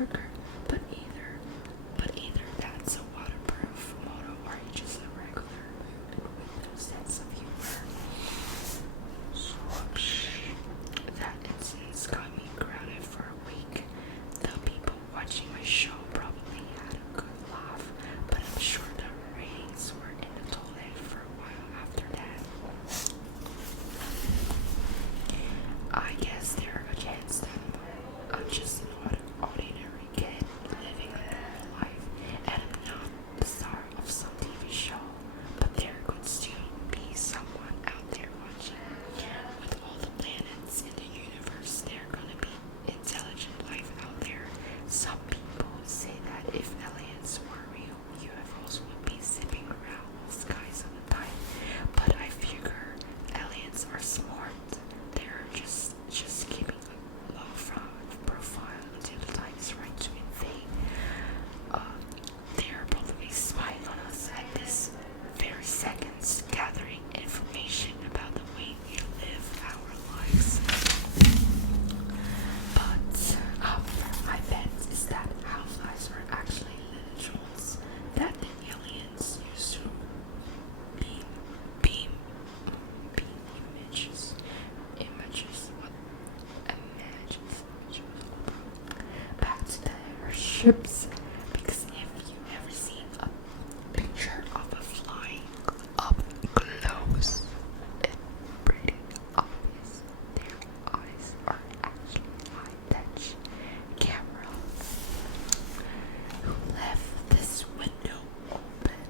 darker, but either that's a waterproof motto or just a regular mood with no sense of humor. Swoosh. That incident's got me grounded for a week. The people watching my show probably had a good laugh, but I'm sure the ratings were in the toilet for a while after that. I guess there are a chance that I'm just an ordinary kid living a normal life, and I'm not the star of some TV show, but there could still be someone out there watching. With all the planets in the universe, there are gonna be intelligent life out there. Some people say that if aliens were real, UFOs would be zipping around the skies all the time, but I figure aliens are smart. They're just keeping a low profile until the time is right to invade. They're probably spying on us at this very seconds, gathering information about the way we live our lives. But my bet is that houseflies are actually little drones that the aliens use to beam images, back to their ships. Because if you ever seen a picture of a flying up close, it's pretty obvious their eyes are actually high-touch camera who left this window open.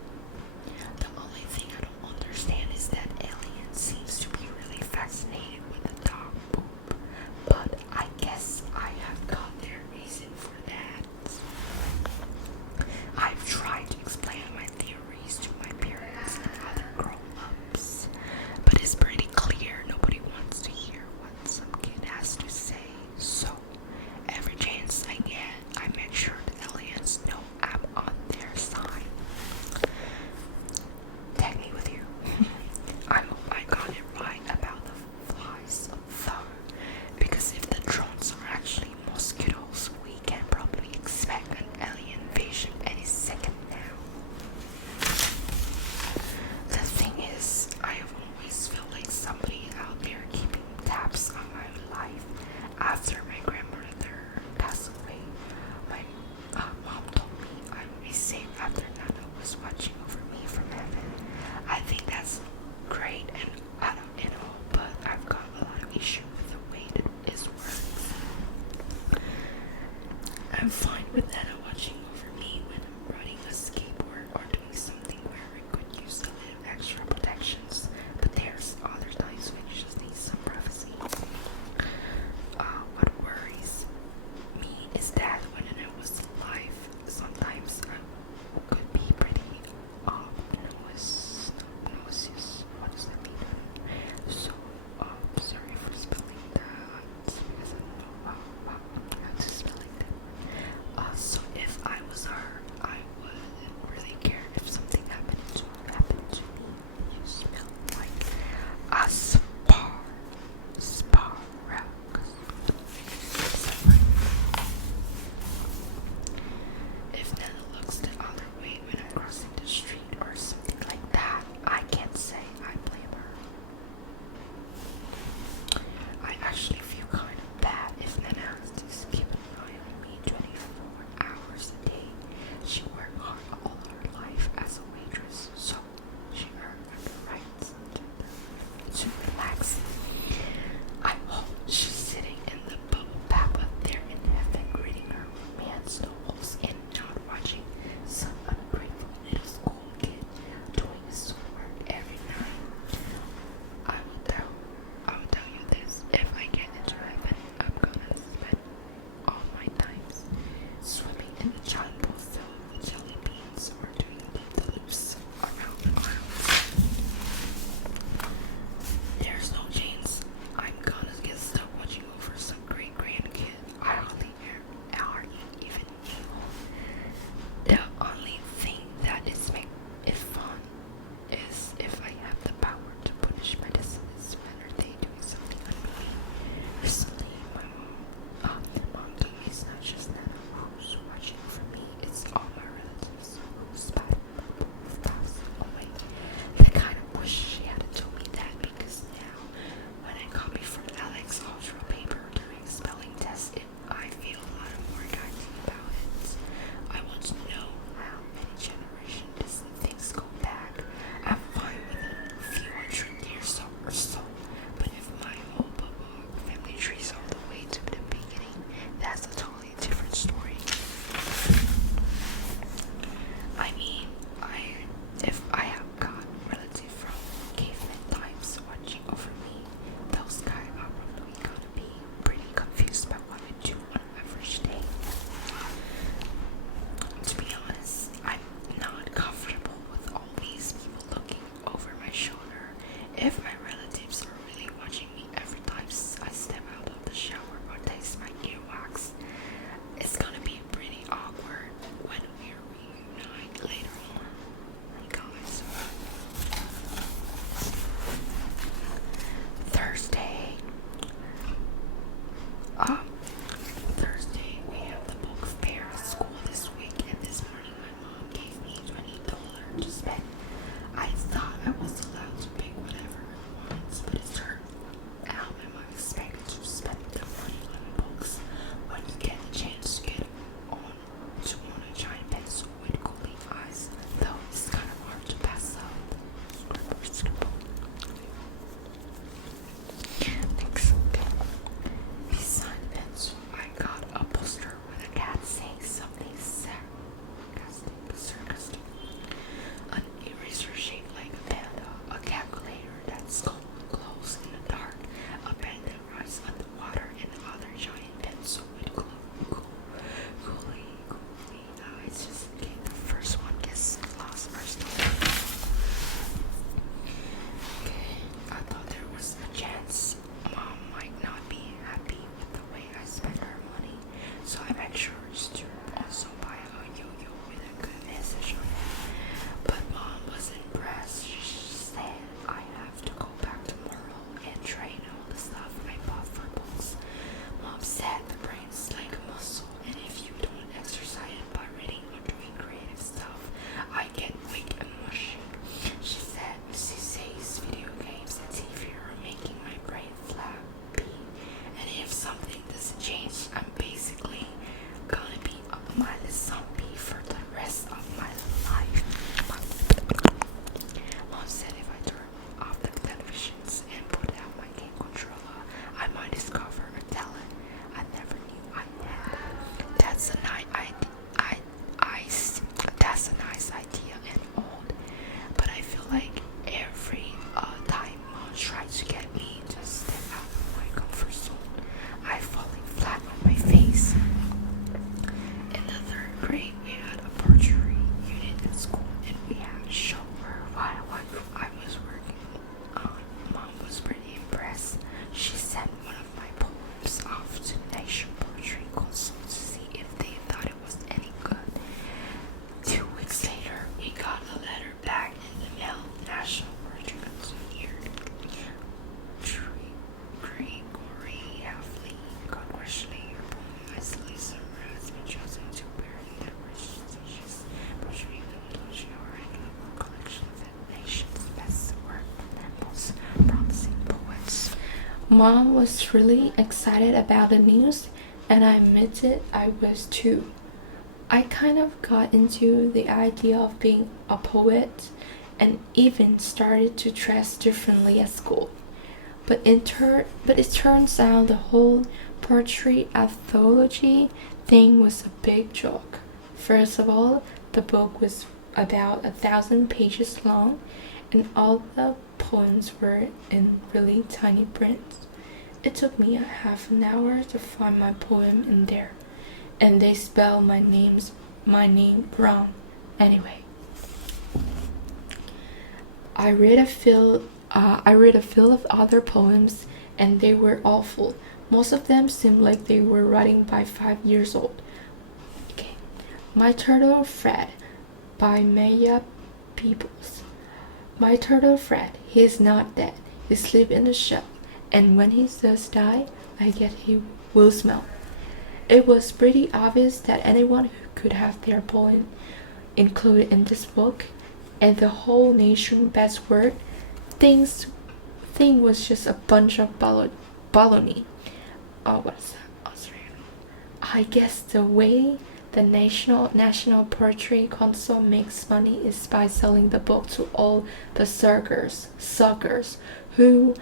The only thing I don't understand is that aliens seems to be really fascinated with the dog poop, but I guess I have got their reason for that. I've tried to explain my theories to my parents and other grown-ups, but it's pretty clear nobody wants to hear what some kid has to say. So, every chance I get, I make sure the aliens know I'm on their side. Take me with you. I hope I got it right about the flies though, because if the drones are actually mosquitoes, we can probably expect an alien invasion any second now. The thing is, I have always felt like somebody out there keeping tabs on my life. After my grandmother passed away, my mom told me I would be safe after Nana was watching over me from heaven. I think that's great and but I've got a lot of issue with the way that it works. I'm fine with Nana watching over me when I'm riding a skateboard or doing something where I could use a little extra protections, but there's other times when you just need some privacy. What worries me is that when I was alive, sometimes I could be pretty nauseous. What does that mean? So, sorry for spelling that because I don't know how to spell it. So Mom was really excited about the news, and I admit it, I was too. I kind of got into the idea of being a poet and even started to dress differently at school. But it turns out the whole poetry anthology thing was a big joke. First of all, the book was about 1,000 pages long, and all the poems were in really tiny print. It took me a half an hour to find my poem in there, and they spelled my name wrong. Anyway, I read a few of other poems, and they were awful. Most of them seemed like they were writing by 5 years old. Okay, My Turtle Fred by Maya Peoples. My turtle Fred, he is not dead. He sleeps in the shell, and when he does die, I guess he will smell. It was pretty obvious that anyone who could have their poem included in this book, and the whole nation best word thing was just a bunch of baloney. Oh, what is that? Australian. I guess the way the National Poetry Council makes money is by selling the book to all the suckers who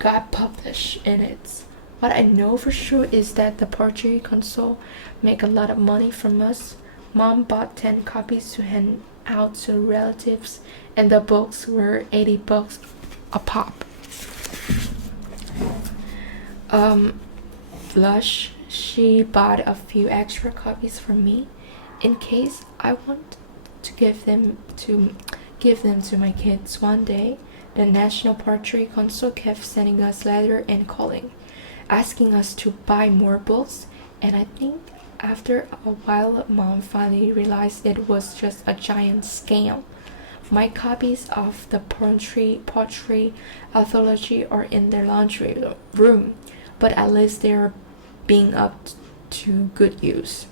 got published in it. What I know for sure is that the Poetry Council make a lot of money from us. Mom bought 10 copies to hand out to relatives, and the books were $80 a pop. Blush, she bought a few extra copies for me in case I want to give them to my kids one day. The National Poetry Council kept sending us letters and calling, asking us to buy more books, and I think after a while Mom finally realized it was just a giant scam. My copies of the poetry anthology are in their laundry room, but at least they're being up to good use.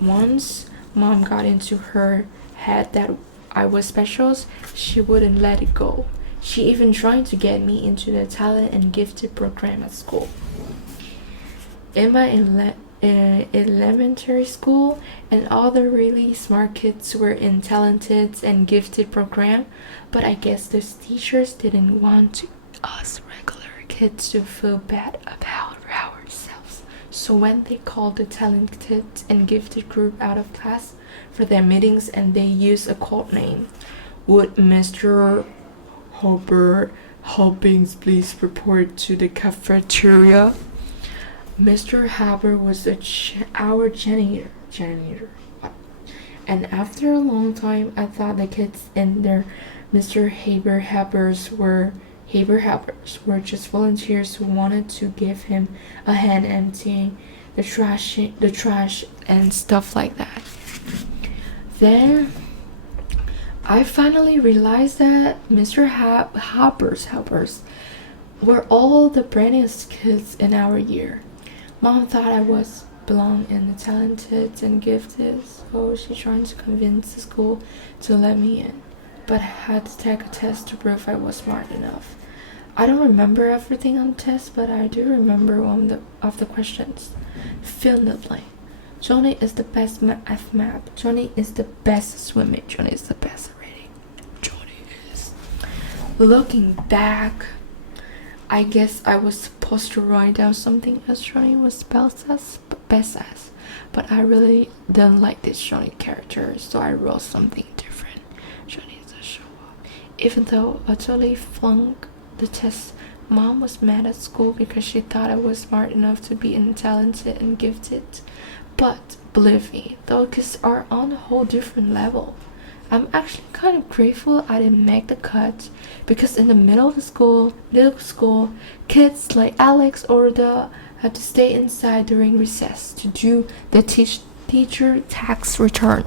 Once Mom got into her head that I was special, she wouldn't let it go. She even tried to get me into the talent and gifted program at school. In my elementary school, and all the really smart kids were in talented and gifted program, but I guess those teachers didn't want us regular kids to feel bad about ourselves. So when they called the talented and gifted group out of class for their meetings, and they used a code name, would Mr. Hobart Hoppings please report to the cafeteria? Mr. Haber was our janitor. And after a long time, I thought the kids in their Mr. Haber helpers were just volunteers who wanted to give him a hand emptying the trash and stuff like that. Then I finally realized that Mr. Hopper's helpers were all the brightest kids in our year. Mom thought I was belong in the talented and gifted, so she tried to convince the school to let me in, but I had to take a test to prove I was smart enough. I don't remember everything on the test, but I do remember one of the questions. Finally, Johnny is the best at math. Johnny is the best at swimming. Johnny is the best at reading. Johnny is. Looking back, I guess I was supposed to write down something as Johnny was best as, but I really didn't like this Johnny character, so I wrote something different. Johnny is a show up. Even though I totally flunked the test, Mom was mad at school because she thought I was smart enough to be talented and gifted. But believe me, those kids are on a whole different level. I'm actually kind of grateful I didn't make the cut, because in the middle school, kids like Alex or Orda had to stay inside during recess to do the teacher tax return.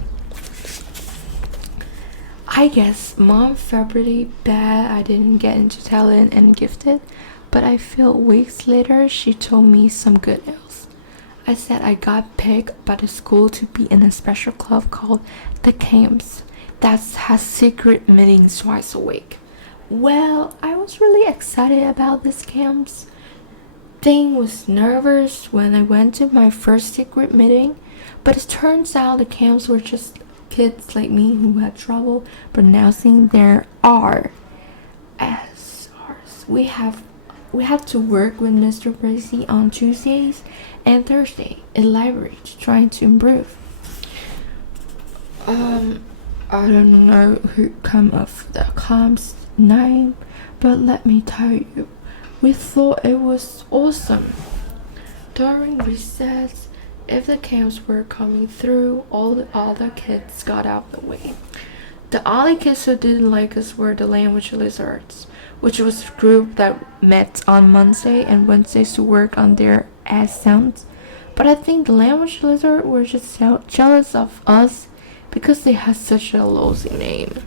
I guess Mom felt pretty bad I didn't get into talent and gifted, but I feel weeks later she told me some good news. I said I got picked by the school to be in a special club called the Camps that has secret meetings twice a week. Well, I was really excited about these camps. Dane was nervous when I went to my first secret meeting, but it turns out the camps were just kids like me who had trouble pronouncing their R as R's. We had to work with Mr. Bracey on Tuesdays and Thursday in library to try to improve. I don't know who come up with the camp's name, but let me tell you, we thought it was awesome. During recess, if the camps were coming through, all the other kids got out of the way. The only kids who didn't like us were the language lizards, which was a group that met on Monday and Wednesdays to work on their S sounds. But I think the language lizards were just jealous of us because they had such a lousy name.